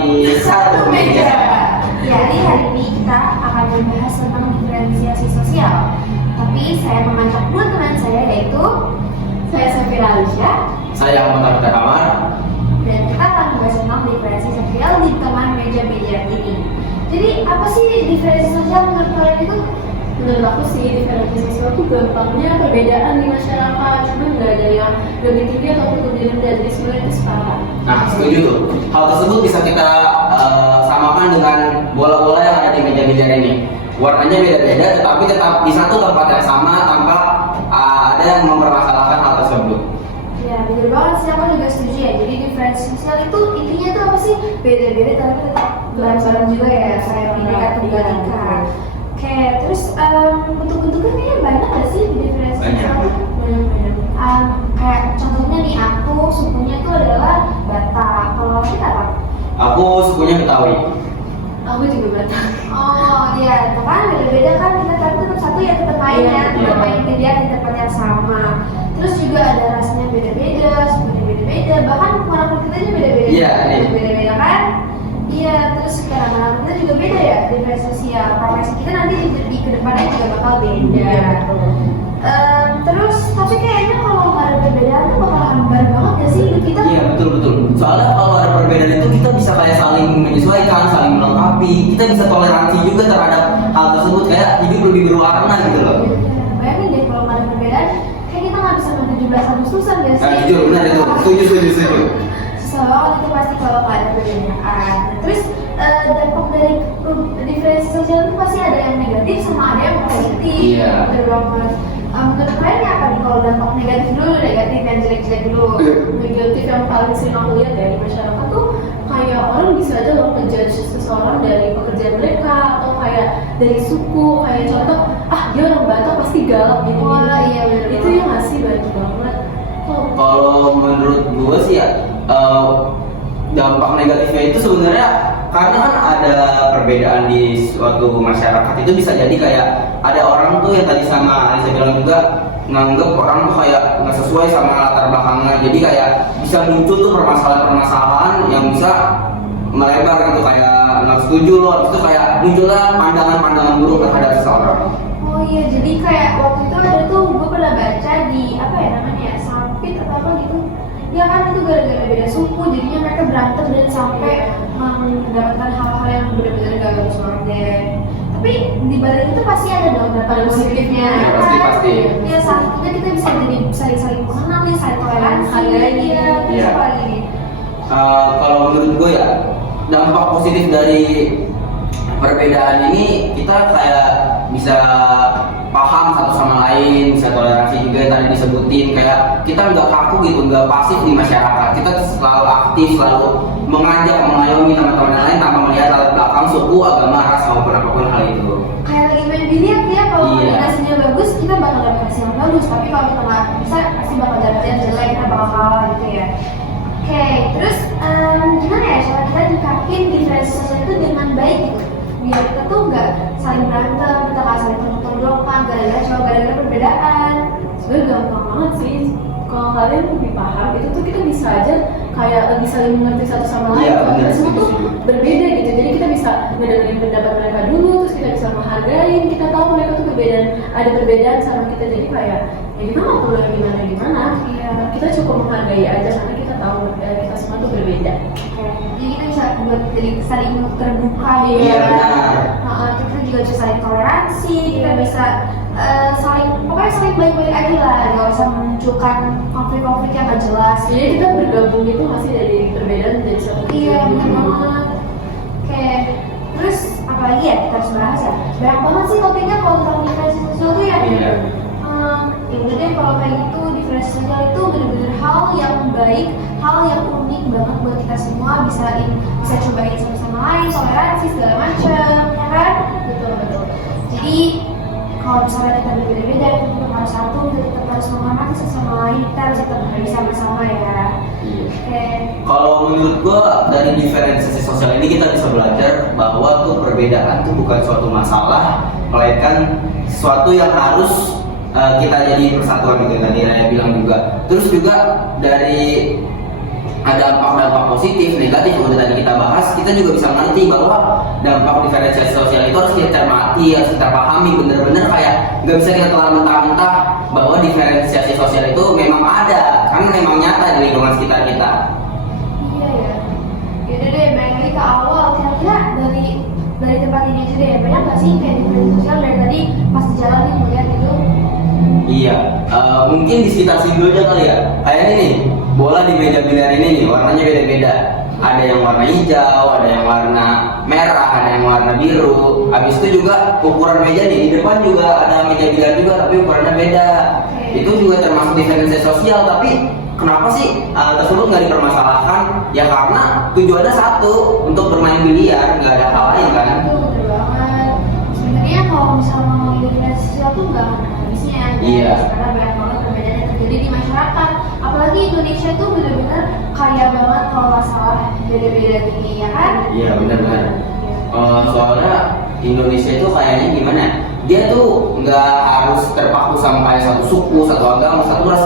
di satu meja. Jadi hari ini kita akan membahas tentang diferensiasi sosial. Tapi saya mengajak dua teman saya, yaitu saya Safira Alisha, Saya Ahmad Abdul Kamar. dan kita akan membahas tentang diferensi sosial di teman meja biliar ini. Jadi apa sih diferensi sosial menurut kalian itu? Menurut aku sih diferensi sosial itu gampangnya perbedaan di masyarakat, cuma nggak ada yang lebih tinggi ataupun lebih rendah, jadi sebenarnya itu setara. Nah, setuju tuh. Hal tersebut bisa kita samakan dengan bola-bola yang ada di meja biliar ini. Warnanya beda-beda, tetapi tetap di satu tempat yang sama tanpa ada yang mempermasalahkan hal tersebut. Ya betul banget sih, aku juga setuju ya. Jadi diferensi sosial itu intinya tuh apa sih? Beda-beda tapi tetap bareng-bareng juga ya, kayak Bineka Tunggal Ika. Oke, terus bentuk-bentuknya kayaknya banyak gak sih diferensi Banyak. sosial? Banyak. Kayak contohnya nih, aku sukunya tuh adalah Batak. Kalau kita apa? Aku sukunya Betawi. Aku juga Batak. Oh iya, itu kan beda-beda kan, kita tapi tetap satu ya, tetap main ya, Iya. tetap main biliar di tempat yang sama. Terus juga ada rasanya beda-beda, sukunya beda-beda, bahkan warna kulit kita juga beda-beda. Iya, iya. Beda-beda kan? Iya, terus sekarang kita juga beda ya, diferensi sosial. Profesi kita nanti di kedepannya juga bakal beda. Terus tapi kayaknya kalau nggak ada perbedaan tuh bakal hambar banget ya sih hidup kita. Iya, betul. Soalnya kalau ada perbedaan itu kita bisa kayak saling menyesuaikan, saling melengkapi. Kita bisa toleransi juga terhadap hal tersebut, kayak hidup lebih berwarna gitu loh. Bayangin deh kalau nggak ada perbedaan, kayak kita nggak bisa main 17 Agustusan ya sih. Nah, jujur benar itu. Setuju. Susah banget itu pasti kalau nggak ada perbedaan. Terus dampak dari diferensi sosial itu pasti ada yang negatif sama ada yang positif. Iya. Betul banget. Menurut kalian apa nih kalau dampak negatif dulu, negatif dan jelek-jelek dulu? Negatif yang paling sering aku lihat ya di masyarakat tuh kayak orang bisa aja loh ngejudge seseorang dari pekerjaan mereka atau kayak dari suku, kayak contoh dia orang Batak pasti galak gitu. Wah, iya, bener Itu banget. yang ngasih banyak banget. Kalau menurut gue sih ya, dampak negatifnya itu sebenarnya karena kan ada perbedaan di suatu masyarakat, itu bisa jadi kayak ada orang tuh yang tadi sama Alisa bilang juga nganggep orang tuh kayak nggak sesuai sama latar belakangnya, jadi kayak bisa muncul tuh permasalahan-permasalahan yang bisa melebar gitu, kayak nggak setuju loh, habis itu kayak munculnya pandangan-pandangan buruk terhadap seseorang. Oh iya, jadi kayak waktu itu ada tuh gue pernah baca di apa ya namanya, Sampit atau apa gitu. Ya kan itu gara-gara beda suku, jadinya mereka berantem dan sampai mendapatkan hal-hal yang benar-benar gak bagus banget deh. Tapi di balik itu pasti ada dong dampak positifnya. Ya, pasti. Ya satunya kita bisa jadi saling mengenal nih, saling toleransi. Hargai. Iya, terus Iya. apa lagi? Kalau menurut gue ya, dampak positif dari perbedaan ini kita kayak bisa paham satu sama lain, bisa toleransi juga yang tadi disebutin, kayak kita nggak kaku gitu, nggak pasif di masyarakat, kita selalu aktif, selalu mengajak, mengayomi teman-teman yang lain tanpa melihat latar belakang, suku, agama, ras maupun apapun hal itu. Kayak lagi main biliar ya, kalau Iya. komunikasinya bagus kita bakal dapet hasil yang bagus, tapi kalau kita nggak bisa pasti bakal dapet yang jelek, kita bakal kalah gitu ya. Oke, terus gimana ya cara kita nyikapin diferensi sosial itu dengan baik gitu, biar kita tuh nggak saling berantem, kita nggak saling tonjok-tonjokan gara-gara perbedaan. Sebenarnya gampang banget sih. Kalau kalian lebih paham, itu tuh kita bisa aja kayak lebih saling mengerti satu sama lain. Iya, Kalau benar, kita semua tuh setuju. berbeda gitu. Jadi kita bisa mendengarkan pendapat mereka dulu, terus kita bisa menghargai. Kita tahu mereka tuh ada perbedaan sama kita. Jadi kayak ya kita nggak perlu yang gimana. Iya. Kita cukup menghargai aja karena kita tahu kita semua tuh berbeda. Oke, jadi kita bisa buat jadi saling terbuka Iya, ya. benar. Kita juga bisa saling toleransi, kita bisa pokoknya saling baik-baik aja lah, nggak usah memunculkan konflik-konflik yang nggak jelas. Jadi kita bergabung itu masih dari perbedaan menjadi satu. Iya, benar banget. Oke, terus apa lagi ya kita harus bahas ya? Banyak banget sih topiknya kalau tentang diferensi sosial tuh ya. Iya. Ya udah deh, kalau kayak gitu diferensi sosial itu benar-benar hal yang baik, hal yang unik banget buat kita semua, bisa cobain satu sama lain, toleransi segala macam, ya kan? Betul. Jadi kalau misalnya kita berbeda-beda, kita tetap harus satu, kita tetap harus menghormati satu sama lain, kita harus tetap bersama-sama ya. Oke. Kalau menurut gua dari diferensiasi sosial ini kita bisa belajar bahwa tuh perbedaan tuh bukan suatu masalah, melainkan sesuatu yang harus kita jadi persatuan gitu yang tadi Raya bilang juga. Terus juga dari ada dampak positif, negatif yang udah tadi kita bahas, kita juga bisa mengerti bahwa dampak diferensiasi sosial itu harus kita cermati, harus kita pahami bener-bener, kayak nggak bisa kita telan mentah-mentah bahwa diferensiasi sosial itu memang ada, karena memang nyata di lingkungan sekitar kita. Iya ya. Yaudah deh, balik lagi ke awal. Kira-kira dari tempat ini aja deh, banyak nggak sih kayak diferensiasi sosial dari tadi pas di jalan nih melihat gitu? Iya, mungkin di sekitar sini dulu aja kali ya. Kayak ini nih, bola di meja biliar ini nih, warnanya beda-beda. Ada yang warna hijau, ada yang warna merah, ada yang warna biru. Habis itu juga ukuran meja nih, di depan juga ada meja biliar juga, tapi ukurannya beda. Itu juga termasuk diferensiasi sosial, tapi kenapa sih tersebut nggak dipermasalahkan? Ya karena tujuannya satu, untuk bermain biliar, nggak ada hal lain kan? Itu bener banget. Sebenarnya kalau misalnya ngomongin diferensiasi sosial tuh nggak akan ada habisnya. Iya. Karena banyak banget perbedaan yang terjadi di masyarakat. Apalagi Indonesia tuh bener-bener kaya banget kalau masalah beda-beda gini, ya kan? Iya benar-benar. Soalnya Indonesia itu kayaknya gimana? Dia tuh nggak harus terpaku sama kayak satu suku, satu agama, satu ras.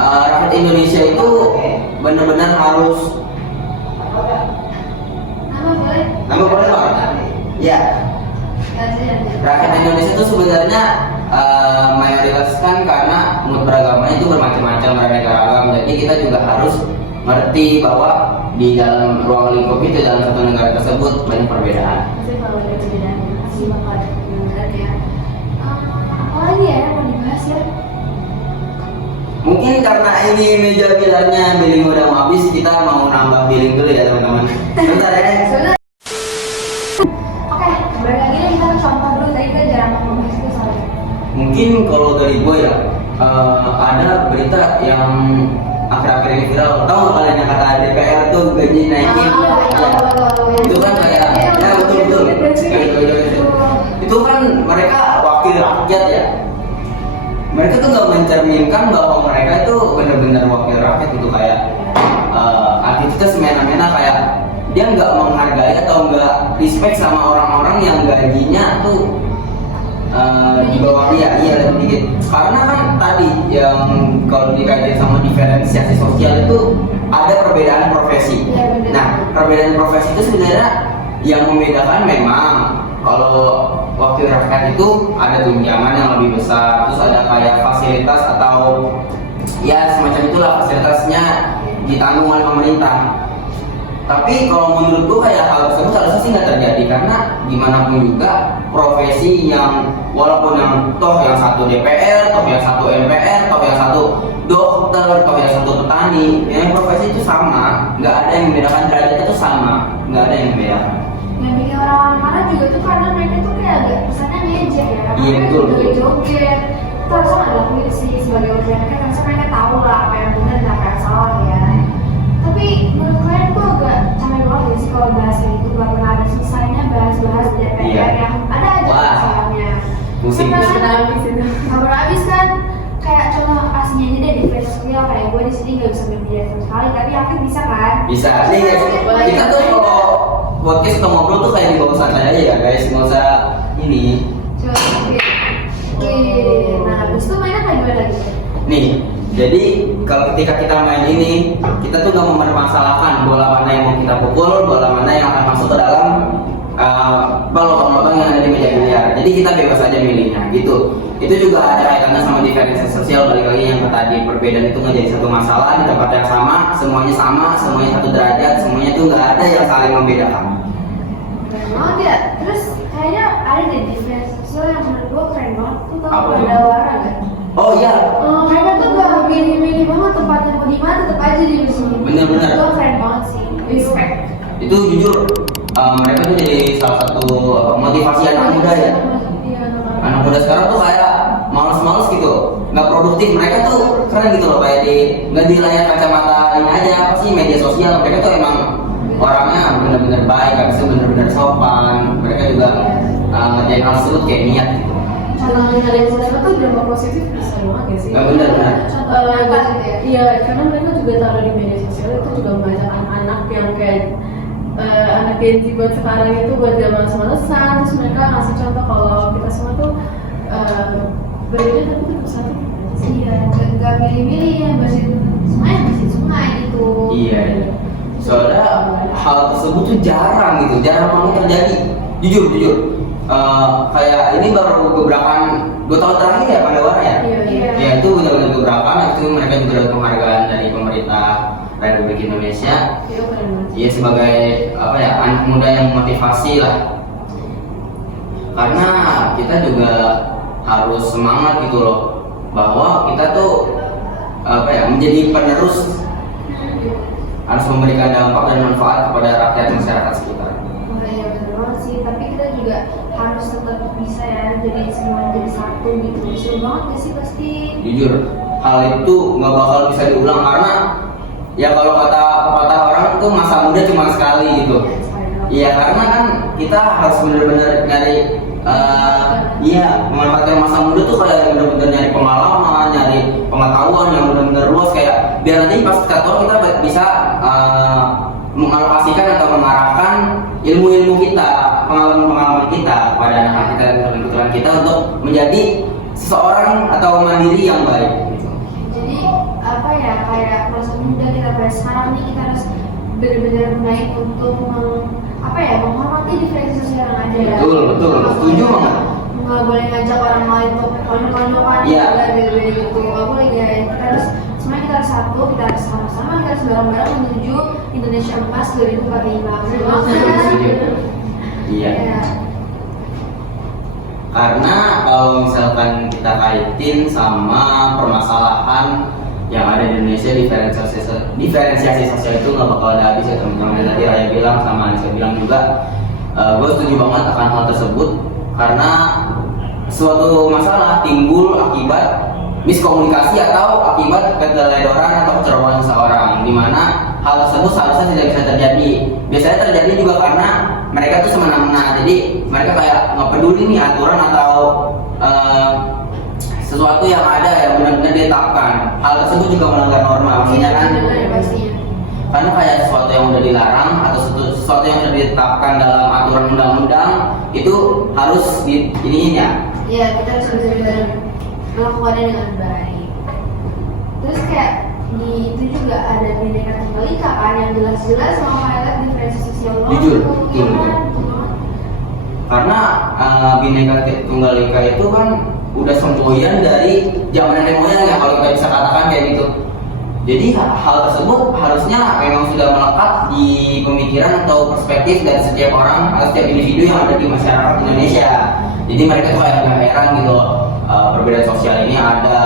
Rakyat Indonesia itu benar-benar harus. Nama boleh? Nama boleh Pak? Ya. Rakyat Indonesia itu sebenarnya mayoritas kan karena menurut beragamanya itu bermacam-macam, beraneka ragam. Jadi kita juga harus ngerti bahwa di dalam ruang lingkup itu, dalam satu negara tersebut banyak perbedaan. Pasti kalau ada perbedaan pasti bakal ada perbedaan ya. Apalagi ya yang mau dibahas ya? Mungkin karena ini meja bilarnya billing udah mau habis, kita mau nambah billing dulu ya teman-teman. Bentar ya. Oke, balik lagi deh, kita contoh dulu. Tadi kita jarang ngomong itu soalnya. Mungkin kalau dari gue ya, ada berita yang akhir-akhir ini viral. Tahu nggak kalian yang kata DPR tuh gaji naikin? Itu kan kayak, ya betul. Itu kan mereka wakil rakyat ya. Mereka tuh nggak mencerminkan bahwa mereka itu benar-benar wakil rakyat gitu, kayak aktivitas semena-mena, kayak dia nggak menghargai atau nggak respect sama orang-orang yang gajinya tuh di bawah dia, iya lebih dikit. Karena kan tadi yang kalau dikaitin sama diferensiasi sosial itu ada perbedaan profesi. Nah, perbedaan profesi itu sebenarnya yang membedakan memang kalau wakil rakyat itu ada tunjangan yang lebih besar, terus ada kayak fasilitas atau ya semacam itulah, fasilitasnya ditanggung oleh pemerintah. Tapi kalau menurut gue kayak hal tersebut harusnya sih nggak terjadi, karena dimanapun juga profesi yang walaupun yang toh yang satu DPR, toh yang satu MPR, toh yang satu dokter, toh yang satu petani, yang profesi itu sama, nggak ada yang membedakan, derajatnya itu sama, nggak ada yang membedakan. Yang bikin orang marah juga tuh karena mereka tuh kayak agak kesannya ngejek ya. Iya, betul. Joget. Itu harusnya nggak dilakuin sih sebagai wakil rakyat, karena mereka tahu lah apa yang benar dan apa yang salah ya. Tapi menurut kalian tuh agak capek banget ya sih kalau bahas kayak gitu, gak pernah ada selesainya bahas-bahas DPR Iya. yang ada aja Wah. masalahnya. Pusing. Karena Nggak pernah habis itu. nggak pernah habis kan. Kayak contoh aslinya aja deh di Facebook sosial, kayak gue di sini nggak bisa berbicara sama sekali, tapi Afif bisa kan? Bisa nih guys, kita tuh kalau podcast atau ngobrol tuh kayak di bawah santai aja ya guys, nggak usah ini. Coba Afif. Nah, habis itu mainnya kayak gimana lagi? Nih, jadi kalau ketika kita main ini, kita tuh nggak mempermasalahkan bola mana yang mau kita pukul, bola mana yang akan masuk ke dalam lubang-lubang yang ada di meja biliar. Jadi kita bebas aja milihnya, gitu. Itu juga ada kaitannya sama diferensiasi sosial. Balik lagi yang tadi, perbedaan itu nggak jadi satu masalah di tempat yang sama, semuanya satu derajat, semuanya tuh nggak ada yang saling membedakan. Oh dia, terus kayaknya ada deh diferensiasi sosial yang menurut gue keren banget. Tuh tau Apa tuh? ada warna kan? Oh iya, Mereka tuh gak milih-milih banget tempatnya mau di mana, tetap aja di sini. Bener-bener. Itu keren banget sih, respect. itu jujur mereka tuh jadi salah satu motivasi anak muda ya. Anak muda sekarang tuh kayak males-males gitu, nggak produktif. Mereka tuh keren gitu loh, kayak nggak di layar kacamata ini aja, apa sih media sosial. Mereka tuh emang orangnya bener-bener baik, habis itu bener-bener sopan. Mereka juga ngerjain hal tersebut kayak niat gitu. Kalau dari sosial tuh dampak positif bisa banget ya sih. Nggak benar-benar. Iya, karena mereka juga taruh di media sosial itu juga banyak anak-anak yang kayak anak Gen Z buat sekarang itu buat dia males-malesan, terus mereka ngasih contoh kalau kita semua tuh berbeda tapi tetap satu. Iya, nggak milih-milih ya, bersihin sungai gitu. Iya. Soalnya hal tersebut tuh jarang gitu, jarang banget terjadi. Jujur. Kayak ini baru gebrakan 2 tahun terakhir ya pada warna ya. Iya. Ya itu benar-benar gebrakan. Itu mereka juga dapat penghargaan dari pemerintah Republik Indonesia. Iya, keren banget. Ya sebagai apa ya, anak muda yang motivasi lah. Karena kita juga harus semangat gitu loh, bahwa kita tuh apa ya, menjadi penerus, harus memberikan dampak dan manfaat kepada rakyat masyarakat sekitar. Iya benar banget sih, tapi kita juga harus tetap bisa ya jadi semua jadi satu gitu. Seru banget gak sih pasti? Jujur, hal itu nggak bakal bisa diulang karena ya kalau kata pepatah orang tuh masa muda cuma sekali gitu. Iya, karena kan kita harus benar-benar nyari memanfaatkan masa muda tuh kayak benar-benar nyari pengalaman, nyari pengetahuan yang benar-benar luas, kayak biar nanti pas kita tua kita bisa mengalokasikan atau mengarahkan ilmu-ilmu kita, pengalaman-pengalaman kita kepada anak-anak kita dan keturunan kita untuk menjadi seseorang atau mandiri yang baik. Jadi apa ya, kayak masa muda kita pada sekarang nih kita harus benar-benar naik untuk menghormati diferensi sosial yang ada ya. Betul, setuju banget. Nggak boleh ngajak orang lain untuk konjok-konjokan, Iya. beda-beda gitu. Nggak boleh guys. Kita harus semuanya, kita harus satu, kita harus sama-sama, kita harus bareng-bareng menuju Indonesia Emas 2045. Setuju. Iya. Ya. Karena kalau misalkan kita kaitin sama permasalahan yang ada di Indonesia, diferensiasi sosial itu nggak bakal ada habis ya teman-teman. Tadi Raya bilang sama saya bilang juga, gue setuju banget akan hal tersebut karena suatu masalah timbul akibat miskomunikasi atau akibat keteledoran atau kecerobohan seseorang, di mana hal tersebut seharusnya tidak bisa terjadi. Biasanya terjadi juga karena mereka tuh semena-mena, jadi mereka kayak nggak peduli nih aturan atau sesuatu yang ada yang benar-benar ditetapkan. Hal tersebut juga melanggar norma, maksudnya kan? Karena kayak sesuatu yang udah dilarang atau sesuatu yang udah ditetapkan dalam aturan undang-undang itu harus ininya. Iya, kita harus benar-benar melakukannya dengan baik. Terus kayak di itu juga ada Bhinneka Tunggal Ika kan yang jelas-jelas mau highlight diferensi sosial lo. Jujur, betul. Karena Bhinneka Tunggal Ika itu kan udah semboyan dari zaman nenek moyang ya, kalau kita bisa katakan kayak gitu. Jadi hal tersebut harusnya memang sudah melekat di pemikiran atau perspektif dari setiap orang atau setiap individu yang ada di masyarakat Indonesia. Jadi mereka tuh kayak nggak heran gitu, perbedaan sosial ini ada.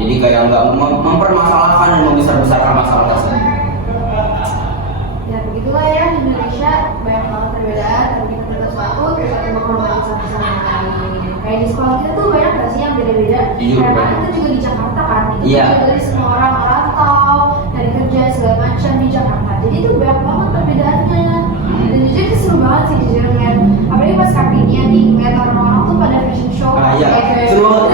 Jadi kayak nggak mempermasalahkan dan membesar-besarkan masalah tersebut. Ya begitulah ya, di Indonesia banyak banget perbedaan, tapi kita tetap satu, kita menghormati satu sama lain. Kayak di sekolah kita tuh banyak gak sih yang beda-beda? Iya, Karena banyak. kita juga di Jakarta kan, gitu. Iya. Dari semua orang merantau, dari kerja segala macam di Jakarta. Jadi itu banyak banget perbedaannya. Dan jujur itu seru banget sih jujur kan. Apalagi pas Kartini nih, ngeliat orang-orang tuh pada fashion show. Iya, kayak seru banget.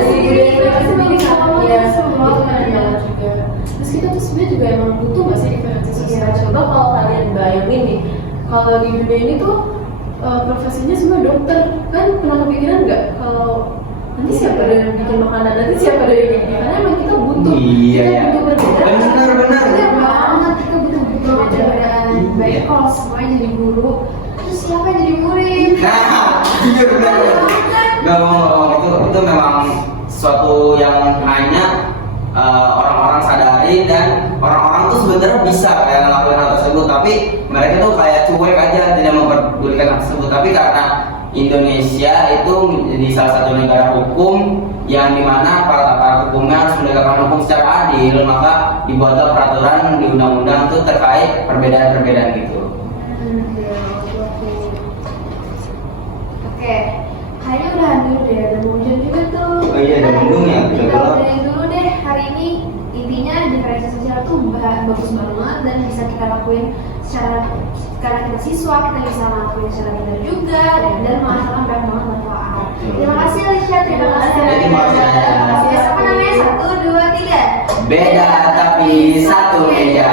Terus kita tuh sebenarnya juga emang butuh gak sih diferensi sosial? Coba kalau kalian bayangin nih, kalau di dunia ini tuh profesinya semua dokter, kan pernah kepikiran nggak kalau nanti siapa yang bikin makanan, nanti siapa yang bikin? Karena emang kita butuh, Iya, kita iya. butuh perbedaan. Benar. Iya banget, kita butuh-butuh perbedaan. Iya. Baik kalau semuanya jadi guru, terus siapa yang jadi murid? Nah, jujur benar. Gak mau itu memang sesuatu yang hanya orang-orang sadari, dan orang-orang tuh sebenarnya bisa kayak ngelakuin hal tersebut, tapi mereka tuh kayak cuek aja, tidak memperdulikan hal tersebut. Tapi karena Indonesia itu menjadi salah satu negara hukum yang dimana para hukumnya harus menegakkan hukum secara adil, maka dibuatlah peraturan di undang-undang itu terkait perbedaan-perbedaan gitu. Oke, kayaknya udah dulu deh, udah mau hujan juga tuh. Oh iya, udah mendung ya, udah Kita gelap. udahin dulu deh hari ini. Intinya diferensi sosial tuh bagus banget dan bisa kita lakuin secara, karena kita siswa, kita bisa lakuin secara benar juga dan menghasilkan banyak banget manfaat. Terima kasih Alicia, terima kasih. Terima kasih. Siapa namanya? 1, 2, 3. Beda tapi satu meja.